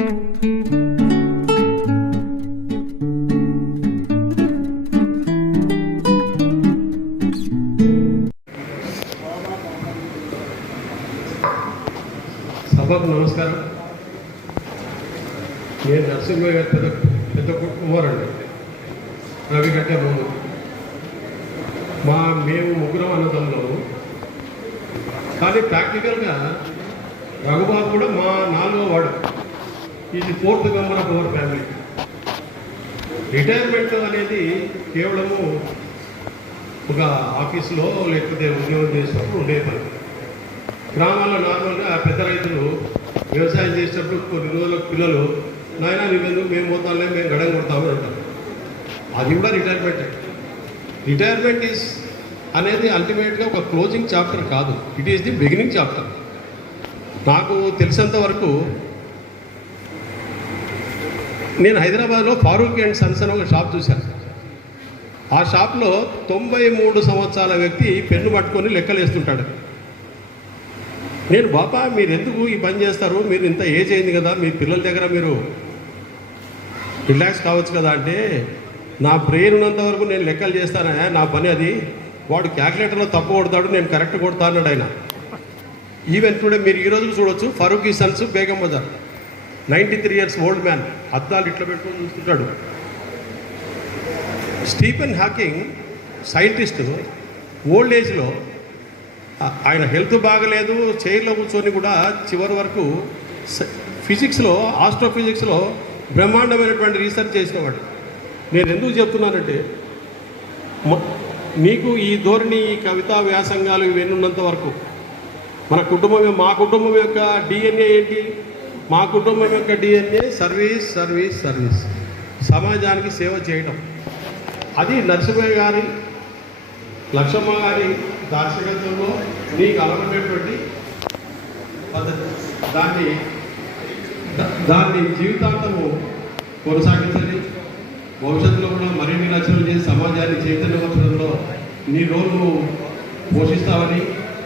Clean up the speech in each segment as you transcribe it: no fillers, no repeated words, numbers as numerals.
సభకు నమస్కారం. నేను నరసింహయ్య గారి పెద్ద కుమారుడు, రవి కంటే ముందు. మేము ముగ్గురం అన్నదమ్ములము. కానీ ప్రాక్టికల్గా రఘుబాబు కూడా మా 4వ వాడు. ఇది 4th member of our family. Retirement అనేది కేవలము ఒక ఆఫీసులో లేకపోతే ఉద్యోగం చేసినప్పుడు ఉండే పని. గ్రామాల్లో నార్మల్గా పెద్ద రైతులు వ్యవసాయం చేసేటప్పుడు కొన్ని రోజులకు పిల్లలు, నాయన నువ్వెందుకు, మేము పోతాంలే, మేము గడం కొడతామని అంటారు. అది కూడా రిటైర్మెంట్. రిటైర్మెంట్ ఈజ్ అనేది అల్టిమేట్గా ఒక క్లోజింగ్ చాప్టర్ కాదు, it is the beginning chapter. నాకు తెలిసినంత వరకు నేను హైదరాబాద్లో ఫారూక్ అండ్ సన్స్ అని ఒక షాప్ చూశాను. ఆ షాప్లో 93 సంవత్సరాల వ్యక్తి పెన్ను పట్టుకొని లెక్కలు వేస్తుంటాడు. నేను, బాబా మీరు ఎందుకు ఈ పని చేస్తారు, మీరు ఇంత ఏజ్ అయింది కదా, మీ పిల్లల దగ్గర మీరు రిలాక్స్ కావచ్చు కదా అంటే, నా బ్రెయిన్ ఉన్నంత వరకు నేను లెక్కలు చేస్తానా, నా పని అది. వాడు క్యాల్కులేటర్లో తప్పు కొడతాడు, నేను కరెక్ట్ కొడతా అన్నాడు ఆయన. ఈవెన్ టుడే మీరు ఈరోజు చూడవచ్చు, Farooq sons, Begum Bazaar, 93 years old man, అద్దాలు ఇట్లా పెట్టుకొని చూస్తుంటాడు. స్టీఫెన్ హాకింగ్ సైంటిస్టు, ఓల్డ్ ఏజ్లో ఆయన హెల్త్ బాగలేదు, చైర్లో కూర్చొని కూడా చివరి వరకు ఫిజిక్స్లో, ఆస్ట్రోఫిజిక్స్లో బ్రహ్మాండమైనటువంటి రీసెర్చ్ చేసినవాడు. నేను ఎందుకు చెప్తున్నానంటే, నీకు ఈ ధోరణి, ఈ కవితా వ్యాసంగాలు ఇవన్నీ ఉన్నంత వరకు మా కుటుంబం యొక్క డిఎన్ఏ ఏంటి? మా కుటుంబం యొక్క డిఎన్ఏ సర్వీస్ సర్వీస్ సర్వీస్, సమాజానికి సేవ చేయటం. అది నరసింహయ్య గారి, లక్ష్మమ్మ గారి దర్శకత్వంలో నీకు అలవైనటువంటి పద్ధతి. దాన్ని జీవితాంతము కొనసాగించండి. భవిష్యత్తులో కూడా మరిన్ని రచనలు చేసి సమాజాన్ని చైతన్యపరచడంలో నీ రోలు పోషిస్తామని,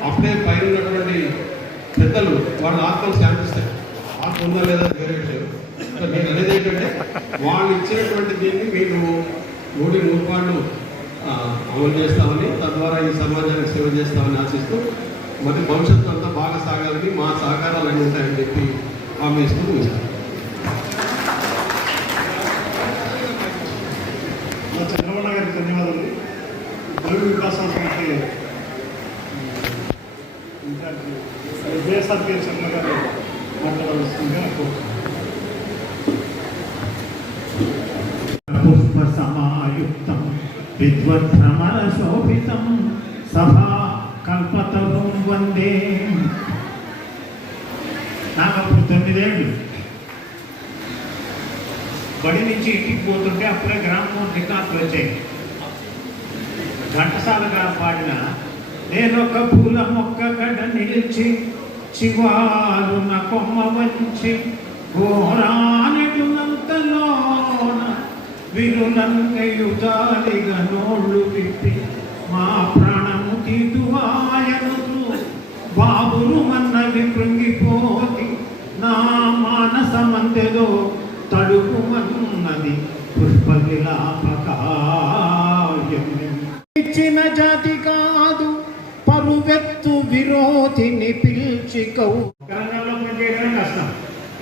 అప్పుడే పైన ఉన్నటువంటి పెద్దలు వాళ్ళ ఆత్మలు శాంతిస్తాయి. ఆత్మ ఉందా లేదా వేరే విషయం. నేను అనేది ఏంటంటే, వాళ్ళు ఇచ్చినటువంటి దీన్ని మీరు 100 రూపాయలు అమలు చేస్తామని, తద్వారా ఈ సమాజానికి సేవ చేస్తామని ఆశిస్తూ, మరి భవిష్యత్తు అంతా బాగా సాగాలని, మా సహకారాలు అన్నీ ఉంటాయని చెప్పి హామీ ఇస్తూ ఉంచాను. చంద్రబాబు గారికి ధన్యవాదాలు. తెలుగు వికాసం వైఎస్ఆర్ పేరు శర్మ గారు మాట్లాడవలసిందిగా పుష్ప సమాయుక్తం విద్వద్భ్రమర శోభితం సభా కల్పతరుం వందే. నాకు అప్పుడు 9 ఏళ్ళు. బడి నుంచి ఇంటికి పోతుంటే అప్పుడే గ్రామం రికార్డులు వచ్చాయి. ఘంటసాలగా పాడిన నేనొక పూల మొక్క గడ నిలిచి చివాలున కొమ్మ వంచి ఘోరానిటునంతలోన విరులంగయుదాలిగా నోళ్ళు విప్పి మా ప్రాణము తీదువాయనుతూ బాబులు మన్నవి కృంగిపోతి నా మానసమంతెదో తడుపుమన్నది పుష్పవిలాపకావ్యం. ఇచ్చిన జాతి కాదు పరువెత్తు విరోధిని పిల్చికౌ. రంగాల్లో పనిచేయడం కష్టం.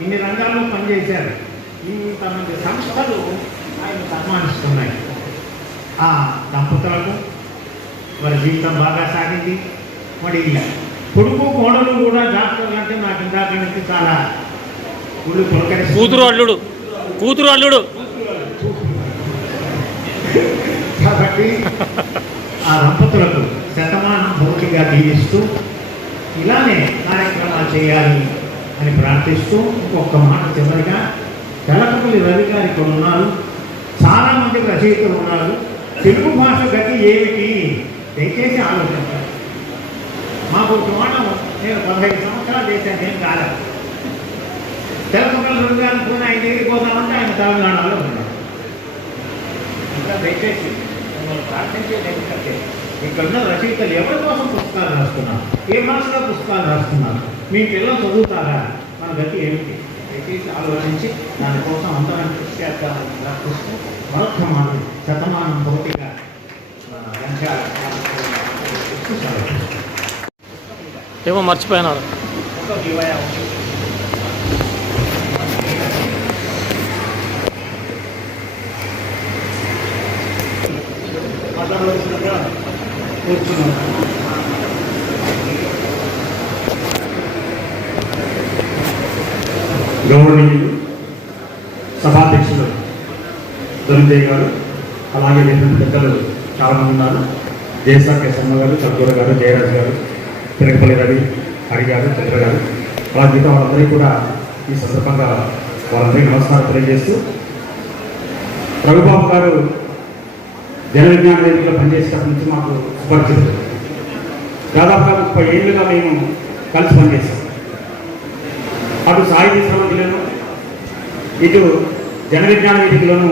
ఇన్ని రంగాల్లో పనిచేశారు. ఇంతమంది సంస్థలు ఆయన సన్మానిస్తున్నాయి. ఆ దంపతులకు వారి జీవితం బాగా సాగింది. మరి కొడుకు కోడలు కూడా డాక్టర్లు అంటే నాకు ఇందాక నుంచి చాలా కూతురు అల్లుడు కాబట్టి ఆ దంపతులకు శతమానం భౌతిగా దీవిస్తూ ఇలానే కార్యక్రమాలు చేయాలి అని ప్రార్థిస్తూ, ఇంకొక మాట చివరిగా, తెలకపల్లి రవి గారు ఇక్కడ ఉన్నారు, చాలామంది రచయితలు ఉన్నారు. తెలుగు భాష గతి ఏమిటి దయచేసి ఆలోచించారు. మాకు జ్ఞానం, నేను 15 సంవత్సరాలు చేశాను, ఏం కాలేదు. తెలకపల్లి రవి గారు కూడా ఆయన దగ్గరికి పోతామంటే ఆయన తెలంగాణలో ఉన్నారు. ఇంకా దయచేసి మిమ్మల్ని ప్రార్థించేది కంటే ఇక్కడున్న రచయితలు ఎవరి కోసం పుస్తకాలు రాస్తున్నారు, ఏ భాషలో పుస్తకాలు రాస్తున్నారు, మీ పిల్లలు చదువుతారా, మన గతి ఏమిటి? దయచేసి ఆలోచించి దానికోసం అందరం కృషి చేద్దామని ప్రార్థిస్తూ మరొక మాట శతమానం భౌతిక ఏమో మర్చిపోయినాడు. మాట్లాడవలసిందిగా కోరుతున్నాను. గౌరవనీయులు సభాధ్యక్షులు ధనుంజయ్ గారు, అలాగే విభిన్న పెద్దలు చాలామంది ఉన్నారు. జయసాకే శర్మ గారు, చంద్ర గారు, జయరాజ్ గారు, తిరగపల్లి రవి, హరి గారు, చంద్ర గారు, అలా మిగతా వాళ్ళందరికీ కూడా ఈ సందర్భంగా వాళ్ళందరికీ నమస్కారం తెలియజేస్తూ, రఘుబాబు గారు జన విజ్ఞాన వేదికలో పనిచేసేటప్పటి నుంచి మాకు సుపరిచితులు. దాదాపుగా 30 ఏళ్ళుగా మేము కలిసి పనిచేస్తాం. అటు సాహితీ సమితిలోను, ఇటు జన విజ్ఞాన వేదికలోను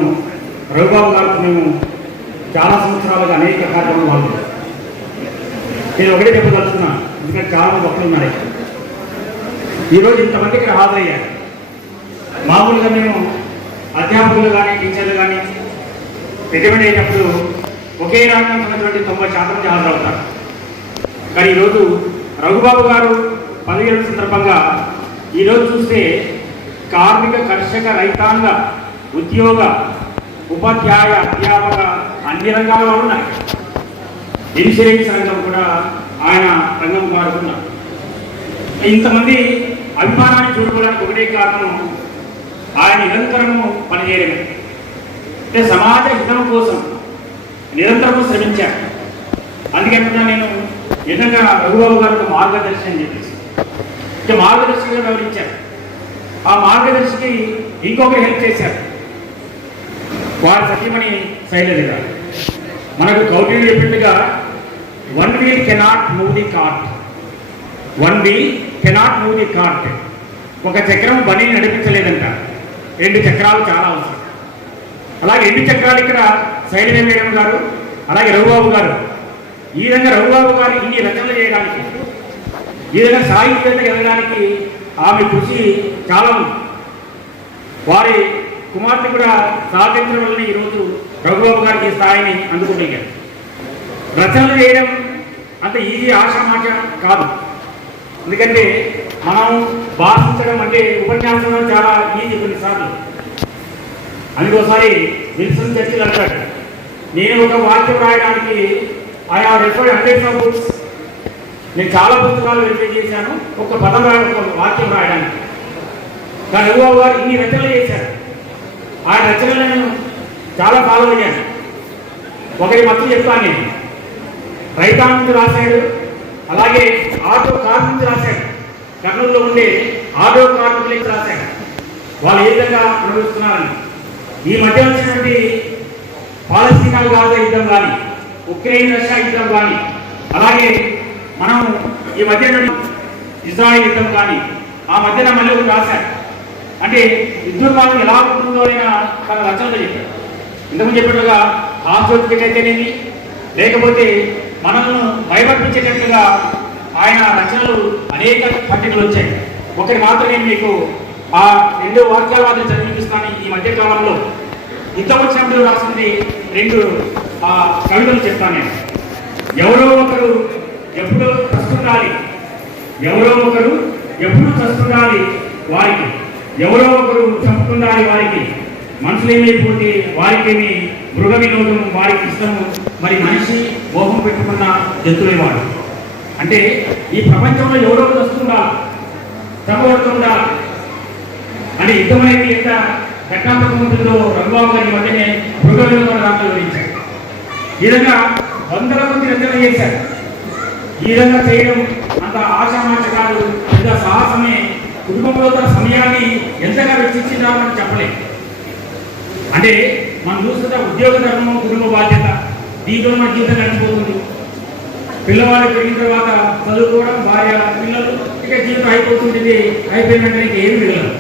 రఘుబాబు గారికి మేము చాలా సంవత్సరాలుగా అనేక కార్యక్రమాలు పాల్గొన్నాం. నేను ఒకటే చెప్పదలుచుకున్నాను, ఎందుకంటే చాలా మంది భక్తులు ఉన్నారు. ఈరోజు ఇంతమంది ఇక్కడ హాజరయ్యారు. మామూలుగా మేము అధ్యాపకులు కానీ టీచర్లు కానీ రికమెండ్ అయినప్పుడు ఒకే రంగం ఉన్నటువంటి 90% హాజరవుతారు. కానీ ఈరోజు రఘుబాబు గారు 10 ఏళ్ళ సందర్భంగా ఈరోజు చూస్తే కార్మిక, కర్షక, రైతాంగ, ఉద్యోగ, ఉపాధ్యాయ, అధ్యాపక అన్ని రంగాల్లో ఉన్నాయి. ఇన్సూరెన్స్ రంగం కూడా ఆయన రంగం వాడుతున్నారు. ఇంతమంది అభిమానాన్ని చూడుకోవడానికి ఒకటే కారణం, ఆయన నిరంతరము పనిచేయడమే. అంటే సమాజ హితం కోసం నిరంతరము శ్రమించారు. అందుకంటున్నా నేను నిజంగా రఘుబాబు గారికి మార్గదర్శనం చెప్పేసి మార్గదర్శిగా వివరించారు. ఆ మార్గదర్శికి ఇంకొకరు హెల్ప్ చేశారు, వారి సతీమణి శైలజ గారు. మనకు కౌటిల్యుడు చెప్పినట్టుగా 1 wheel cannot move the cart. 1 wheel cannot move the cart. ఒక చక్రం బండిని నడిపించలేదంట, 2 చక్రాలు చాలా అవసరం. అలాగే 2 చక్రాలు ఇక్కడ శైలజ మేడం గారు, అలాగే రఘుబాబు గారు. ఈ విధంగా రఘుబాబు గారు ఇన్ని రచనలు చేయడానికి, ఈ విధంగా సాహిత్యాన్ని ఎదగడానికి ఆమె కృషి చాలా ఉంది. వారి కుమార్తె కూడా సహకరించడం వల్ల ఈరోజు రఘుబాబు గారికి ఈ స్థాయిని అందుకోగలిగారు. రచనలు చేయడం అంత ఈజీ ఆషామాష కాదు. ఎందుకంటే మనం భాషించడం అంటే ఉపన్యాసం చాలా ఈజీ కొన్నిసార్లు. అందుకోసారి విల్సన్ చర్చిల్ అంటాడు, నేను ఒక వాక్యం రాయడానికి I have referred hundreds of books. నేను చాలా పుస్తకాలు వెరిఫై చేశాను ఒక పదం ఒక వాక్యం రాయడానికి. కానీ రఘుబాబు గారు ఇన్ని రచనలు చేశారు. ఆ రచనలను నేను చాలా ఫాలో అయ్యాను. ఒకటి మొత్తం చెప్తాను, నేను రైతాంగం రాశాడు, అలాగే ఆటో కార్మికులు రాశాడు, కర్నూలులో ఉండే ఆటో కార్మికులకు రాశాడు, వాళ్ళు ఏ విధంగా అనుభవిస్తున్నారని. ఈ మధ్య వచ్చినటువంటి పాలస్తీనా గాజా యుద్ధం కానీ, ఉక్రెయిన్ రష్యా యుద్ధం కానీ, అలాగే మనం ఈ మధ్య ఇజ్రాయిల్ యుద్ధం కానీ, ఆ మధ్యన మళ్ళీ ఒకటి రాశాడు. అంటే యుద్ధోపాధం ఎలా ఉంటుందో అయినా తన రచనలు చెప్పాడు. ఇంతకుముందు చెప్పినట్టుగా ఆస్వాదికైతేనేమి, లేకపోతే మనల్ని భయపడిపించేటట్లుగా ఆయన రచనలు అనేక పట్టికలు వచ్చాయి. ఒకటి మాత్రం నేను మీకు ఆ 2 వాక్యాల మాత్రం చదివిపిస్తాను. ఈ మధ్య కాలంలో యుద్ధం వచ్చినప్పుడు రాసింది 2 కవితలు చెప్తాను నేను. ఎవరో ఒకరు ఎప్పుడు చస్తుండాలి, ఎవరో ఒకరు ఎప్పుడు చస్తుండాలి వారికి, ఎవరో ఒకరు చంపుతుండాలి వారికి, మనుషులేమైపోతే వారికేమి మృగ వినోదం వారికి ఇష్టము, మరి మనిషి మోహం పెట్టుకున్న జంతువులేవాడు. అంటే ఈ ప్రపంచంలో ఎవరో ఒకరు వస్తుండాలి, చంపబడుతుందా అని యుద్ధం అనేది ఎంత ఘటనాత్మకం ఉంటుందో రఘుబాబు గారి మధ్యనే మృగ వినోదం రాష్ట్రం వివరించారు. ఈ విధంగా 100 మంది రచన చేశారు. ఈ విధంగా చేయడం అంత ఆశామాష కాదు, పెద్ద సాహసమే. కుటుంబంలో తన సమయాన్ని ఎంతగా వెచ్చించాలని చెప్పలేదు. అంటే మనం చూస్తున్న ఉద్యోగ ధర్మం, కుటుంబ బాధ్యత, దీంట్లో మన జీవితం నడిచిపోతుంది. పిల్లవాళ్ళు పెరిగిన తర్వాత చదువుకోవడం, భార్య, పిల్లలు, ఇక జీవితం అయిపోతుంటుంది. అయిపోయిన వెంటనే ఏమి మిగలదు.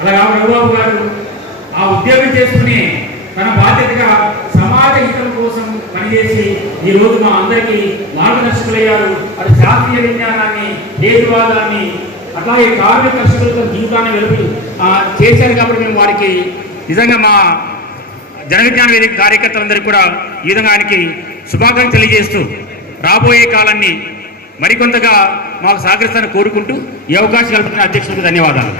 అలాగా రఘుబాబు గారు ఆ ఉద్యోగం చేసుకుని తన బాధ్యతగా సమాజ హితం కోసం పనిచేసి ఈ రోజు మా అందరికీ మార్గదర్శకులయ్యారు. అది శాస్త్రీయ విజ్ఞానాన్ని, హేతువాదాన్ని అట్లాగే కార్మిక కర్షకులతో జీవితాన్ని వెలుపు చేశారు కాబట్టి మేము వారికి నిజంగా మా జన విజ్ఞాన వేదిక కార్యకర్తలందరికీ కూడా ఈ విధంగా ఆయనకి శుభాకాంక్షలు తెలియజేస్తూ రాబోయే కాలాన్ని మరికొంతగా మాకు సహకరిస్తానని కోరుకుంటూ ఈ అవకాశం కల్పించిన అధ్యక్షులకు ధన్యవాదాలు.